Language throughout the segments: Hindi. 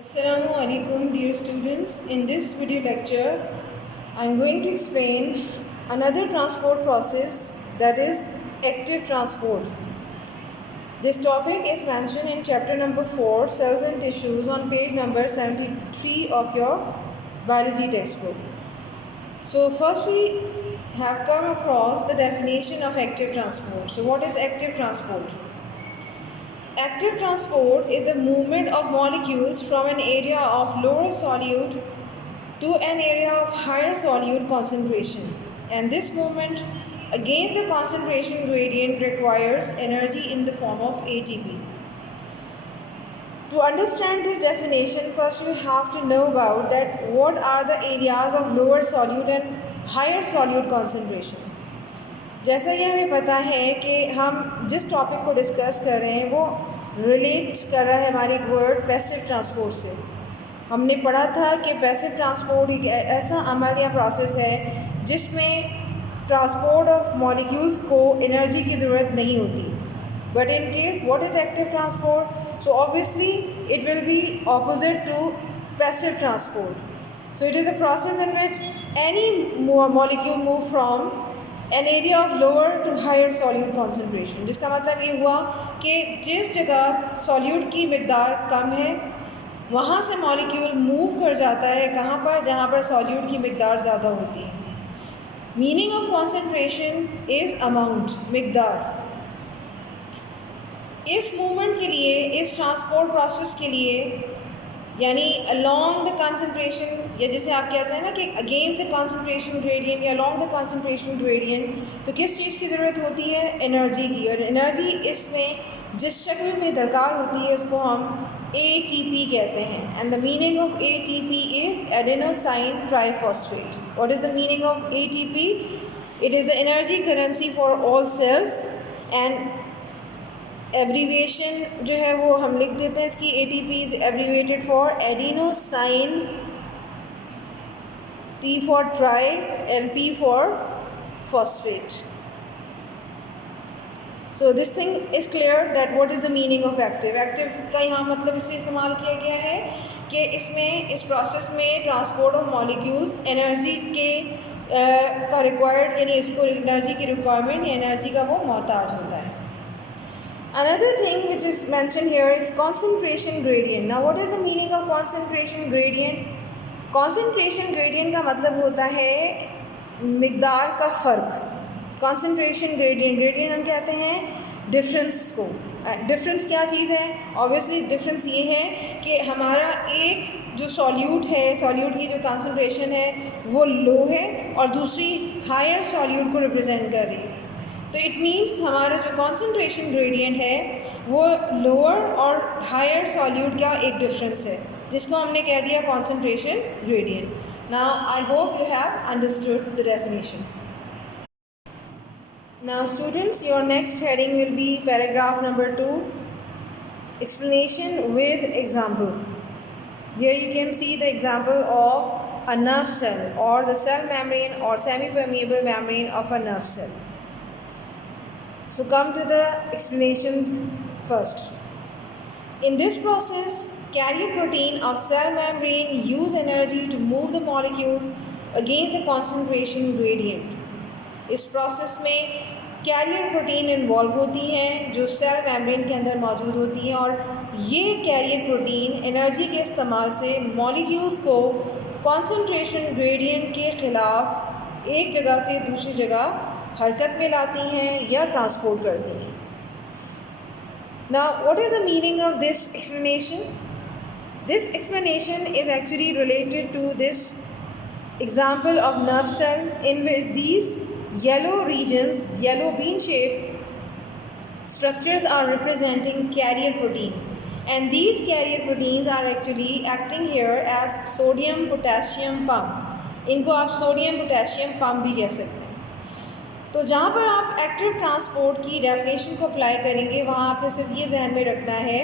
Assalamu alaikum dear students. In this video lecture, I am going to explain another transport process, that is active transport. This topic is mentioned in chapter number 4, Cells and Tissues, on page number 73 of your biology textbook. So first we have come across the definition of active transport. So what is active transport? Active transport is the movement of molecules from an area of lower solute to an area of higher solute concentration, and this movement against the concentration gradient requires energy in the form of ATP. To understand this definition, first we have to know about that what are the areas of lower solute and higher solute concentration. जैसा कि हमें पता है कि हम जिस टॉपिक को डिस्कस कर रहे हैं वो रिलेट कर रहा है हमारी वर्ड पैसिव ट्रांसपोर्ट से। हमने पढ़ा था कि पैसिव ट्रांसपोर्ट एक ऐसा अमल या प्रोसेस है जिसमें ट्रांसपोर्ट ऑफ मॉलिक्यूल्स को एनर्जी की ज़रूरत नहीं होती। But in case what is active transport? So obviously it will be opposite to passive transport. So it is a process in which any molecule move from an area of lower to higher solute concentration, जिसका मतलब ये हुआ कि जिस जगह सॉल्यूट की मिकदार कम है वहाँ से मॉलिक्यूल मूव कर जाता है कहाँ पर, जहाँ पर सॉल्यूट की मिकदार ज़्यादा होती है। Meaning of concentration is amount, मिकदार। इस मूवमेंट के लिए, इस ट्रांसपोर्ट प्रोसेस के लिए, यानी अलोंग द कंसंट्रेशन, या जिसे आप कहते हैं ना कि अगेंस्ट द कंसंट्रेशन ग्रेडियंट या अलोंग द कंसंट्रेशन ग्रेडियंट, तो किस चीज़ की ज़रूरत होती है? एनर्जी की। और एनर्जी इसमें जिस शक्ल में दरकार होती है उसको हम ATP कहते हैं। And the meaning of ATP is adenosine triphosphate. What is the meaning of ATP? It is the energy currency for all cells, and abbreviation जो है वो हम लिख देते हैं इसकी। ATP is abbreviated for adenosine, T for tri and P for phosphate. So this thing is clear that what is the meaning of active. Active का यहाँ मतलब इसलिए इस्तेमाल किया गया है कि इसमें, इस प्रोसेस में ट्रांसपोर्ट ऑफ मॉलिक्यूल्स एनर्जी के का रिक्वायर्ड, यानी इसको एनर्जी की रिक्वायरमेंट या एनर्जी का वो मोहताज होता है। Another thing which is mentioned here is concentration gradient. Now what is the meaning of concentration gradient? Concentration gradient का मतलब होता है मिकदार का फ़र्क। concentration gradient, gradient हम कहते हैं डिफरेंस को। डिफरेंस क्या चीज़ है? ऑब्वियसली डिफरेंस ये है कि हमारा एक जो सॉल्यूट है, सॉल्यूट की जो कंसंट्रेशन है वो लो है और दूसरी हायर सॉल्यूट को रिप्रेजेंट कर रही है। तो इट मीन्स हमारा जो कॉन्सेंट्रेशन ग्रेडियंट है वो लोअर और हायर सॉल्यूट का एक डिफरेंस है, जिसको हमने कह दिया concentration gradient. Now I hope you have understood the definition. Now students, your next heading will be paragraph number 2, explanation with example. Here you can see the example of a nerve cell और द सेल मेम्ब्रेन और semi permeable membrane of a nerve cell. So come to the explanation first. In this process, carrier protein of cell membrane use energy to move the molecules against the concentration gradient. इस process में carrier protein involve होती हैं जो cell membrane के अंदर मौजूद होती हैं, और ये carrier protein energy के इस्तेमाल से molecules को concentration gradient के ख़िलाफ़ एक जगह से दूसरी जगह हरकत में लाती हैं या ट्रांसपोर्ट करती हैं। Now what is the meaning of this explanation? This explanation is actually related to this example of nerve cell in which these yellow regions, yellow bean shape structures are representing carrier protein, and these carrier proteins are actually acting here as sodium potassium pump। इनको आप सोडियम पोटेशियम पंप भी कह सकते हैं। तो जहाँ पर आप एक्टिव ट्रांसपोर्ट की डेफिनेशन को अप्लाई करेंगे वहाँ आपने सिर्फ ये जहन में रखना है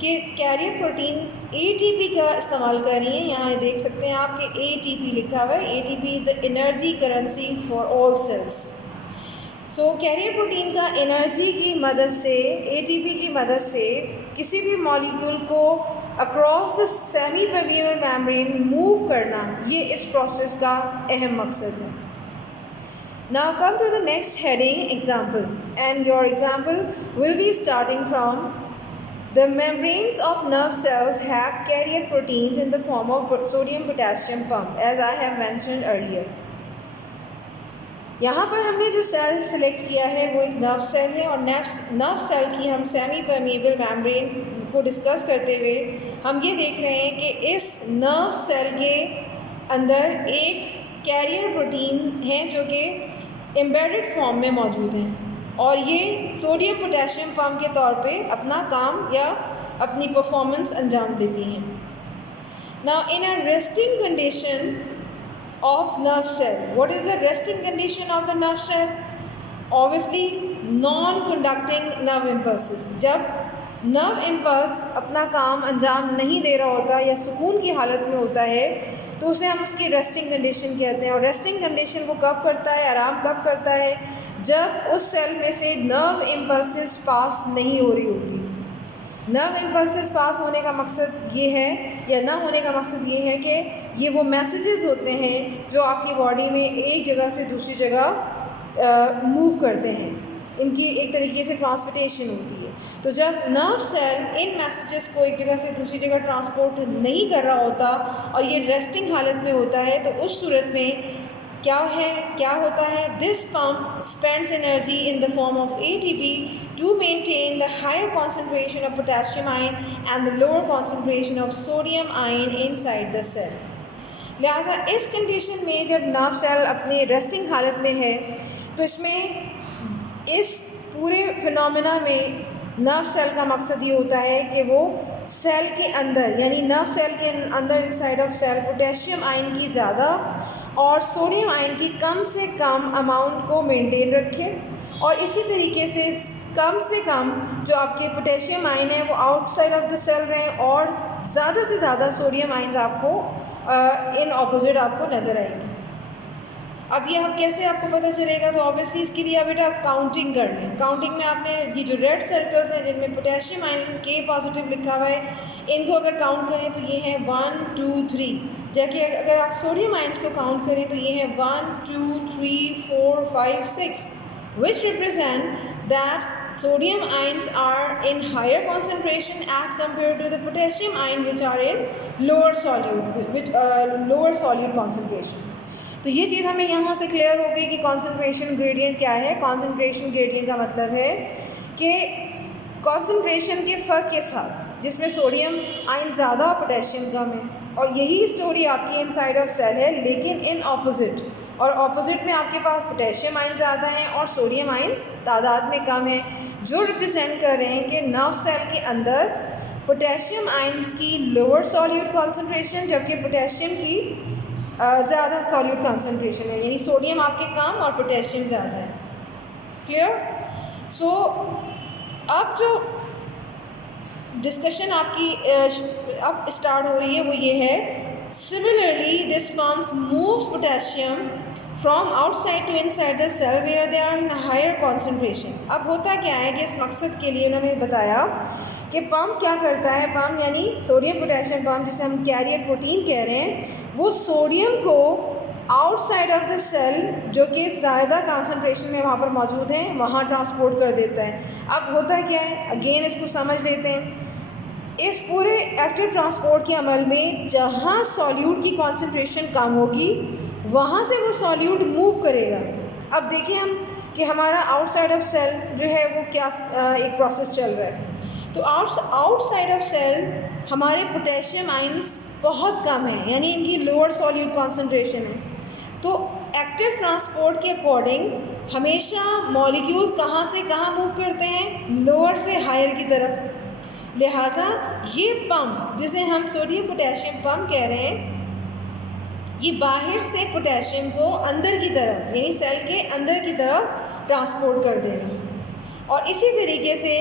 कि कैरियर प्रोटीन ATP का इस्तेमाल कर रही हैं। यहाँ देख सकते हैं आप कि ATP लिखा हुआ है। ATP is the energy currency for all cells. So carrier protein का एनर्जी की मदद से, ATP की मदद से किसी भी मॉलिक्यूल को across the semi permeable membrane move करना, ये इस प्रोसेस का अहम मकसद है। Now come to the next heading, example, and your example will be starting from the membranes of nerve cells have carrier proteins in the form of sodium potassium pump, as I have mentioned earlier. यहाँ पर हमने जो सेल सेलेक्ट किया है वो एक नर्व सेल है, और नर्व सेल की हम सेमी परमिएबल मेम्ब्रेन को डिस्कस करते हुए हम ये देख रहे हैं कि इस नर्व सेल के अंदर एक कैरियर प्रोटीन है जो कि एम्बेडेड फॉर्म में मौजूद हैं, और ये सोडियम पोटेशियम पंप के तौर पे अपना काम या अपनी परफॉर्मेंस अंजाम देती हैं। Now in a resting condition of nerve cell, what is the resting condition of the nerve cell? Obviously non-conducting nerve impulses. जब nerve impulse अपना काम अंजाम नहीं दे रहा होता या सुकून की हालत में होता है तो उसे हम उसकी रेस्टिंग कंडीशन कहते हैं। और रेस्टिंग कंडीशन वो कब करता है, आराम कब करता है, जब उस सेल में से नर्व इम्पल्सेस पास नहीं हो रही होती। नर्व इम्पल्सेस पास होने का मकसद ये है, या ना होने का मकसद ये है कि ये वो मैसेजेस होते हैं जो आपकी बॉडी में एक जगह से दूसरी जगह मूव करते हैं, इनकी एक तरीके से ट्रांसपोर्टेशन होती है। तो जब नर्व सेल इन मैसेजेस को एक जगह से दूसरी जगह ट्रांसपोर्ट नहीं कर रहा होता और ये रेस्टिंग हालत में होता है, तो उस सूरत में क्या होता है, this pump spends energy in the form of ATP to maintain the higher concentration of potassium ion and the lower concentration of sodium ion inside the cell. लिहाजा इस कंडीशन में जब नर्व सेल अपने रेस्टिंग हालत में है तो इसमें इस पूरे फिनोमेना में नर्व सेल का मकसद ये होता है कि वो सेल के अंदर, यानी नर्व सेल के अंदर inside of cell potassium ion की ज़्यादा और सोडियम आयन की कम से कम अमाउंट को मेंटेन रखे, और इसी तरीके से कम जो आपके पोटेशियम आयन है वो आउटसाइड ऑफ द सेल रहें और ज़्यादा से ज़्यादा सोडियम आयन्स आपको इन ऑपोजिट आपको नज़र आएंगे। अब ये हम कैसे आपको पता चलेगा, तो ऑब्वियसली इसके लिए बेटा आप काउंटिंग कर लें। काउंटिंग में आपने ये जो रेड सर्कल्स हैं जिनमें पोटेशियम आयन K पॉजिटिव लिखा हुआ है, इनको अगर काउंट करें तो ये हैं 1 2 3। जबकि अगर आप सोडियम आयन्स को काउंट करें तो ये हैं 1 2 3 4 5 6, which represent that sodium ions are in higher concentration as compared to the potassium ion which are in lower solute concentration. तो ये चीज़ हमें यहाँ से क्लियर हो गई कि कॉन्सेंट्रेशन ग्रेडियंट क्या है। कॉन्सेंट्रेशन ग्रेडियंट का मतलब है कि कॉन्सेंट्रेशन के फ़र्क के साथ जिसमें सोडियम आयन ज़्यादा और पोटेशियम कम है, और यही स्टोरी आपकी इनसाइड ऑफ सेल है, लेकिन इन ऑपोजिट, और ऑपोजिट में आपके पास पोटेशियम आयन ज़्यादा हैं और सोडियम आयन्स तादाद में कम है, जो रिप्रेजेंट कर रहे हैं कि नर्व सेल के अंदर पोटेशियम आयन्स की लोअर सॉल्यूट कॉन्सेंट्रेशन जबकि पोटेशियम की ज़्यादा सॉल्यूट कॉन्सेंट्रेशन है, यानी सोडियम आपके कम और पोटेशियम ज़्यादा है। क्लियर? सो अब जो डिस्कशन आपकी अब स्टार्ट हो रही है वो ये है, similarly this pumps moves potassium from outside to inside the cell where they are in higher concentration. अब होता क्या है कि इस मकसद के लिए उन्होंने बताया कि पंप क्या करता है, पंप यानी सोडियम पोटेशियम पंप जिसे हम कैरियर प्रोटीन कह रहे हैं, वो सोडियम को आउटसाइड ऑफ द सेल जो कि ज़्यादा कॉन्सेंट्रेशन में वहाँ पर मौजूद हैं वहाँ ट्रांसपोर्ट कर देता है। अब होता क्या है, अगेन इसको समझ लेते हैं। इस पूरे एक्टिव ट्रांसपोर्ट के अमल में जहाँ सॉल्यूट की कॉन्सेंट्रेशन कम होगी वहाँ से वो सॉल्यूट मूव करेगा। अब देखिए हम कि हमारा आउटसाइड ऑफ सेल जो है वो क्या एक प्रोसेस चल रहा है। तो आउटसाइड ऑफ सेल हमारे पोटेशियम आयन्स बहुत कम है, यानी इनकी लोअर सॉल्यूट कॉन्सेंट्रेशन है। तो एक्टिव ट्रांसपोर्ट के अकॉर्डिंग हमेशा मॉलिक्यूल्स कहाँ से कहाँ मूव करते हैं, लोअर से हायर की तरफ। लिहाजा ये पंप जिसे हम सोडियम पोटेशियम पंप कह रहे हैं, ये बाहर से पोटेशियम को अंदर की तरफ यानी सेल के अंदर की तरफ ट्रांसपोर्ट कर देगा। और इसी तरीके से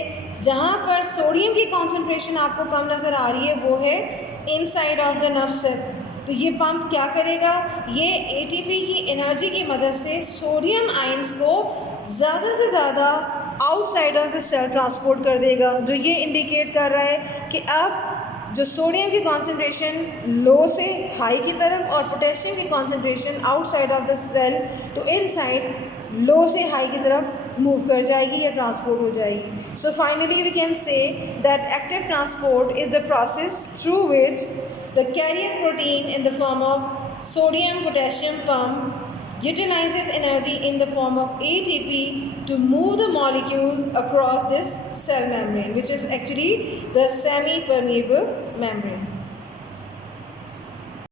जहाँ पर सोडियम की कॉन्सेंट्रेशन आपको कम नज़र आ रही है वो है inside of the nerve cell. तो ये पंप क्या करेगा, ये ATP की एनर्जी की मदद से सोडियम आयन्स को ज़्यादा से ज़्यादा outside of the cell transport कर देगा, जो ये इंडिकेट कर रहा है कि अब जो सोडियम की कॉन्सेंट्रेशन लो से हाई की तरफ और पोटेशियम की concentration outside of the cell to inside low से हाई की तरफ मूव कर जाएगी या ट्रांसपोर्ट हो जाएगी. So finally we can say that active transport is the process through which the carrier protein in the form of sodium potassium pump utilizes energy in the form of ATP to move the molecule across this cell membrane, which is actually the semi-permeable membrane.